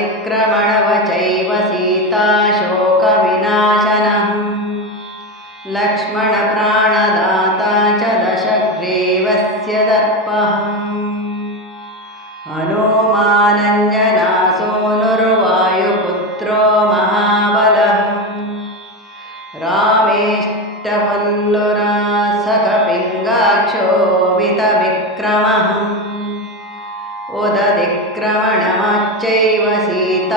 उदतिक्रमणवचैव सीताशोकविनाशनः लक्ष्मणप्राणदाता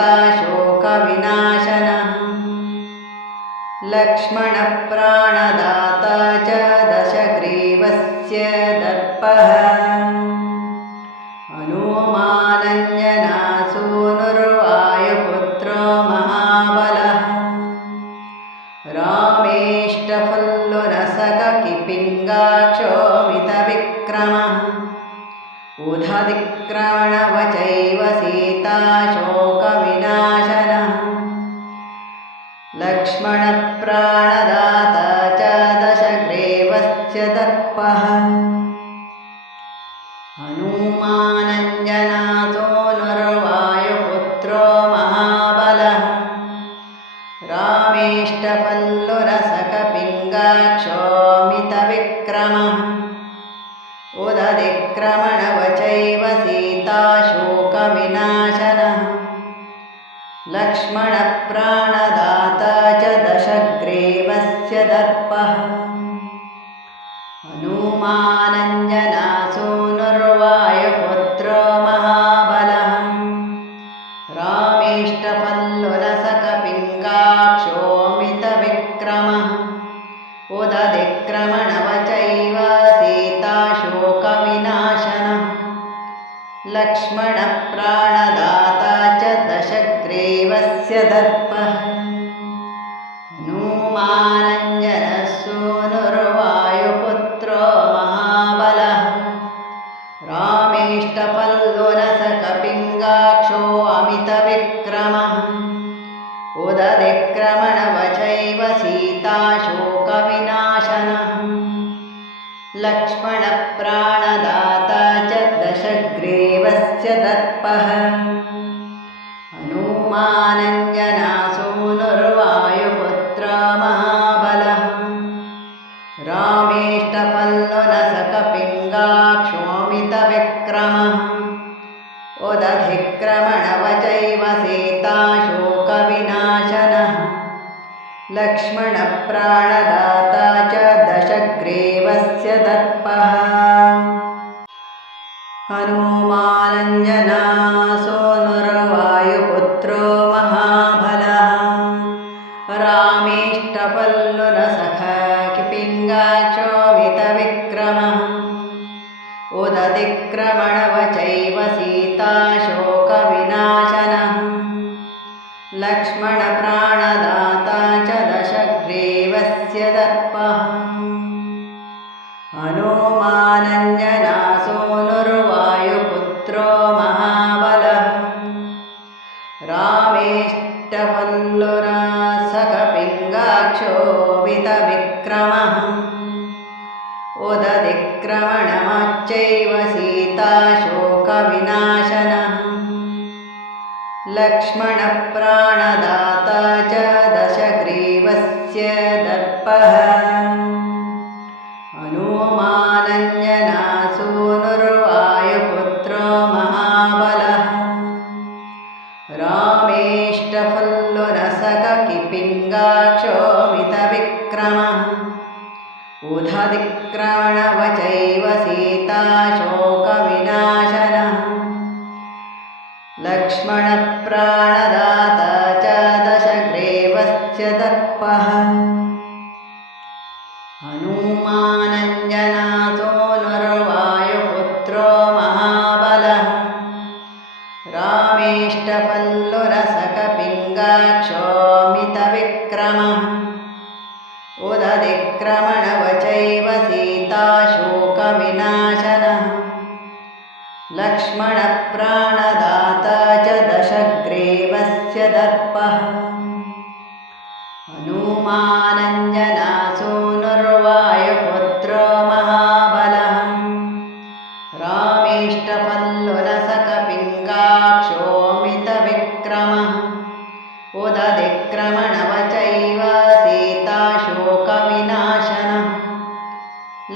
सीताशोकविनाशनः लक्ष्मणप्राणदाता च दशग्रीवस्य दर्पः। हनुमानञ्जना सूनुर्वायुपुत्रो महाबलः। रामेष्टफल्लुरसककिपिङ्गाक्षोमितविक्रमः उदतिक्रमणवचैव लक्ष्मणप्राणदाता च दशग्रीवस्य दर्पः। हनुमानञ्जना सोनुर्वायुपुत्रो महाबलः। रामेष्टफल्लुरसकपिङ्गाक्षोमितविक्रमः उदतिक्रमणवचैव सीताशोकविनाशनः। लक्ष्मणप्राणदाता दशग्रीवस्य दर्पः। हनुमानञ्जना सूनुर्वायुपुत्रो महाबलः। रामेष्टफल्लुलसकपिङ्गाक्षोमितविक्रमः उदतिक्रमणवचैव सीताशोकविनाशनः। लक्ष्मणप्राणदाता च दशग्रीवस्य दर्पः हनुमानञ्जनः लक्ष्मणप्राणदाता च दशग्रीवस्य दर्पः हनुमानञ्जना सोनुर्वायुपुत्रो महाबलः। रामेष्टपल्लुनसख किपिङ्गाक्षोभितविक्रमः उदतिक्रमणवचैव रामेष्टपल्लुरासकपिङ्गाक्षोभितविक्रमः उदतिक्रमणमच्चैव सीताशोकविनाशनः। लक्ष्मणप्राणदाता च दशग्रीवस्य दर्पः रामेष्टफल्लुरसककिपिङ्गाक्षोमितविक्रमः उदतिक्रमणवचैव सीताशोकविनाशनः उदतिक्रमणवचैव सीताशोकविनाशनः लक्ष्मणप्राणदाता च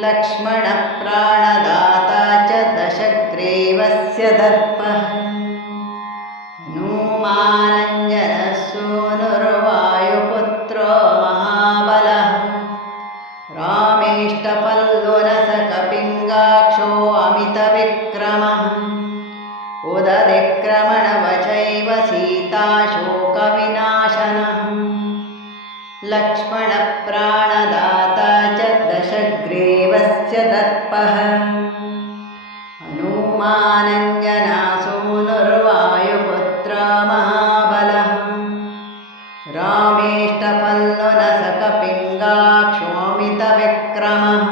लक्ष्मणप्राणदाता च दशग्रैवस्य दर्पः। नूमारञ्जनसोनुर्वायुपुत्र महाबलः। रामेष्टपल्लुनसकपिङ्गाक्षोऽमितविक्रमः उदधिक्रमणवचैव सीताशोकविनाशनः। लक्ष्मणप्राणदाता च दशग्रीवस्य दर्पः हनुमानञ्जनासूनुर्वायुपुत्र महाबलः रामेष्टपल्लुनसकपिङ्गाक्षोमितविक्रमः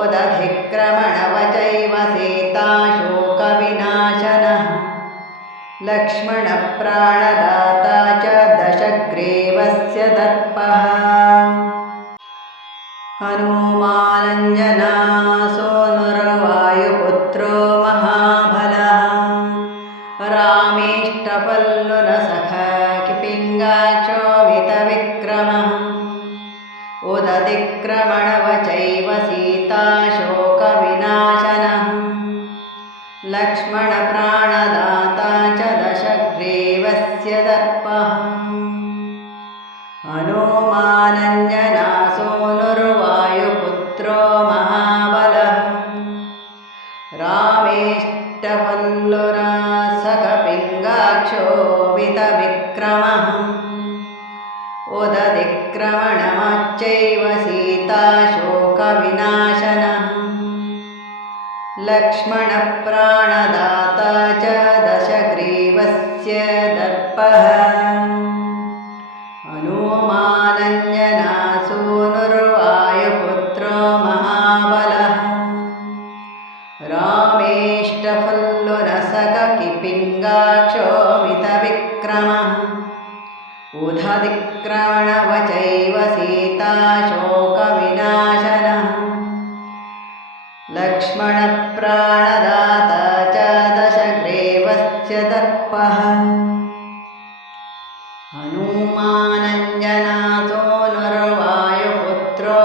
उदधिक्रमणवचैव सीताशोकविनाशनः। लक्ष्मणप्राणदाता च दशग्रीवस्य दर्पः हनुमानञ्जनासोनुर्वायुपुत्रो लक्ष्मणप्राणदाता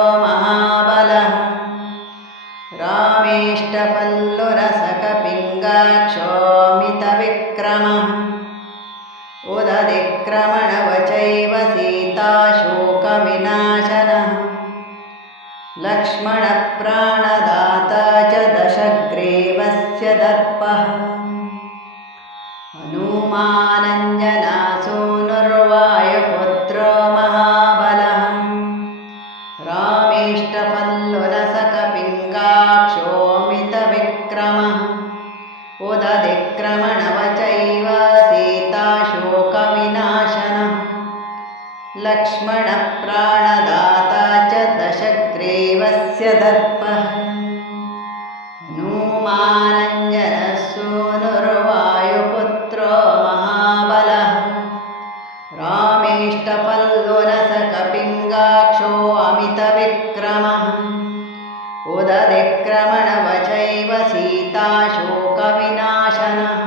हनुमानञ्जनासोनुर्वायुपुत्रो रामेष्टपल्लुरसकपिङ्गाक्षोमितविक्रमः उदधिक्रमणवचैव सीताशोकविनाशनः।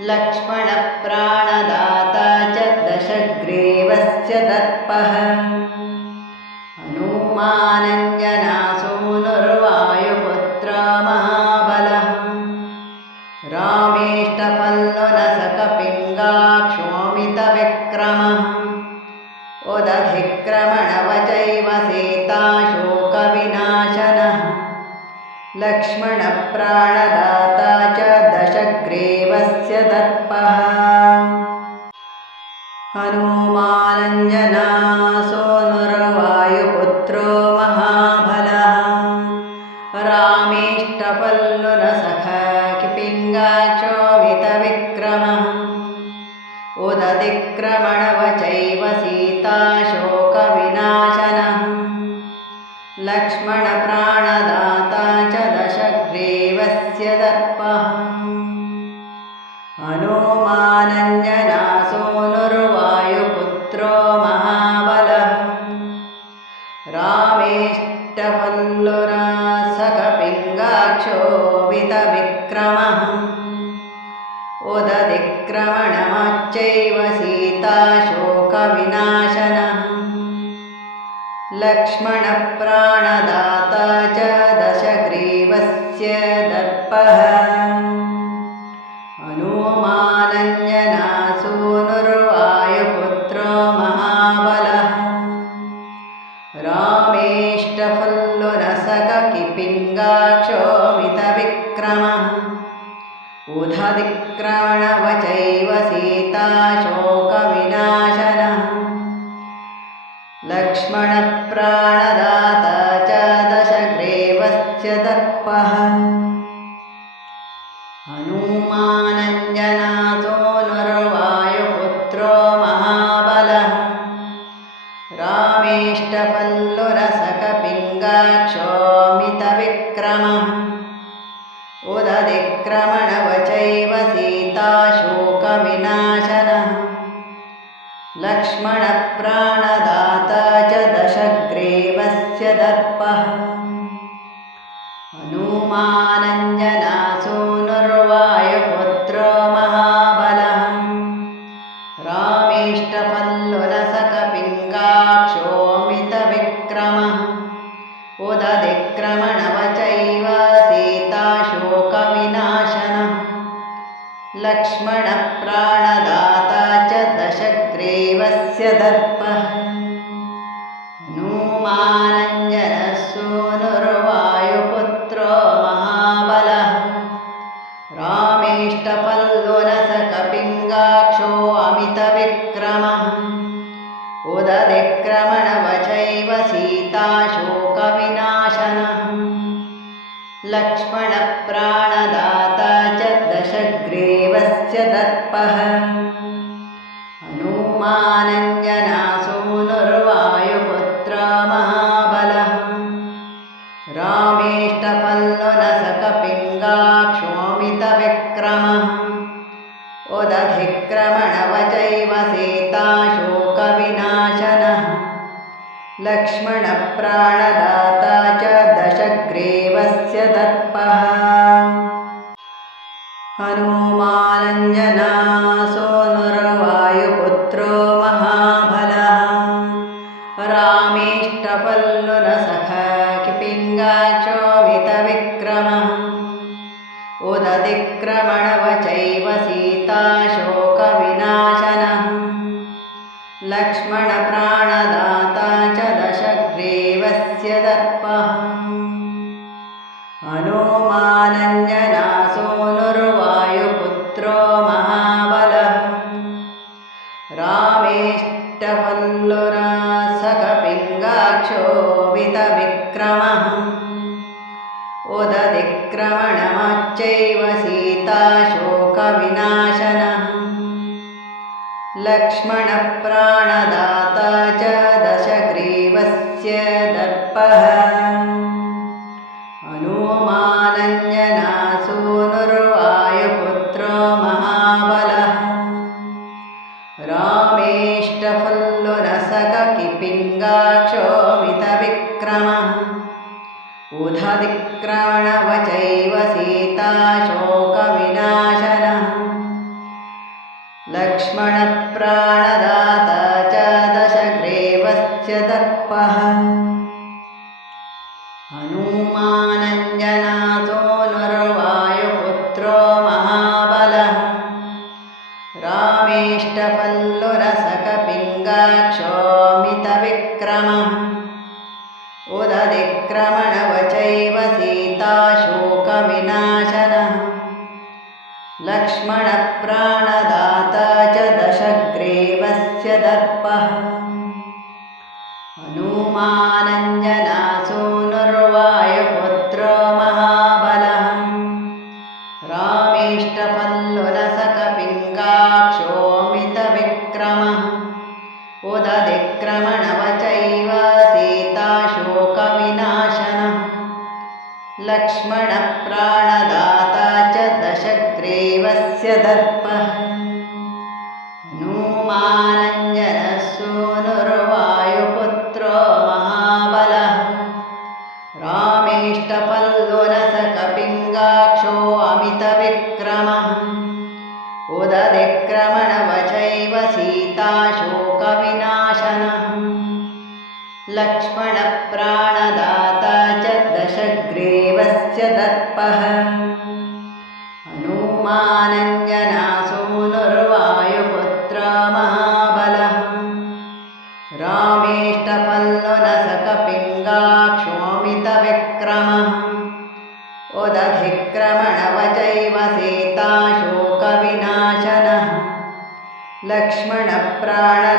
लक्ष्मणप्राणदाता च दशग्रीवस्य दर्पः हनुमानञ्जनासूनुर्वायुपुत्र महाबलः। रामेष्टपल्लुनसकपिङ्गाक्षोमितविक्रमः। उदधिक्रमणवचैव सीताशोकविनाशनः लक्ष्मणप्राणदाता च दशग्रेवस्य दर्पः हनुमानञ्जनासूनुर्वायुपुत्रो लक्ष्मणप्राणदाता च दशग्रीवस्य दर्पः दशग्रीवस्य दर्पः दर्प। हनुमान हनुमानञ्जन लक्ष्मणप्राणदाता च दशग्रीवस्य तर्पः हनुमानञ्जनासोनुर्वायुपुत्रो महाबलः। रामेष्टपल्लुरसखिपिङ्गा चोवितविक्रमः उदतिक्रमणव चैव सीताशोकविनाशनः। लक्ष्मण लक्ष्मणप्राणदाता च दशग्रीवस्य दर्पः। हनुमानञ्जनासूनुर्वायुपुत्रो महाबलः। रामेष्टफुल्लुरसककिपिङ्गाक्षोमितविक्रमः। चोमितविक्रमः 大丈夫 लक्ष्मणप्रा तस्य सोमानञ्जनासूनुर्वायुपुत्र महाबलः रामेष्टपल्लुनसकपिङ्गाक्षोमितविक्रमः। उदधिक्रमणवचैव सीताशोकविनाशनः। लक्ष्मणप्राण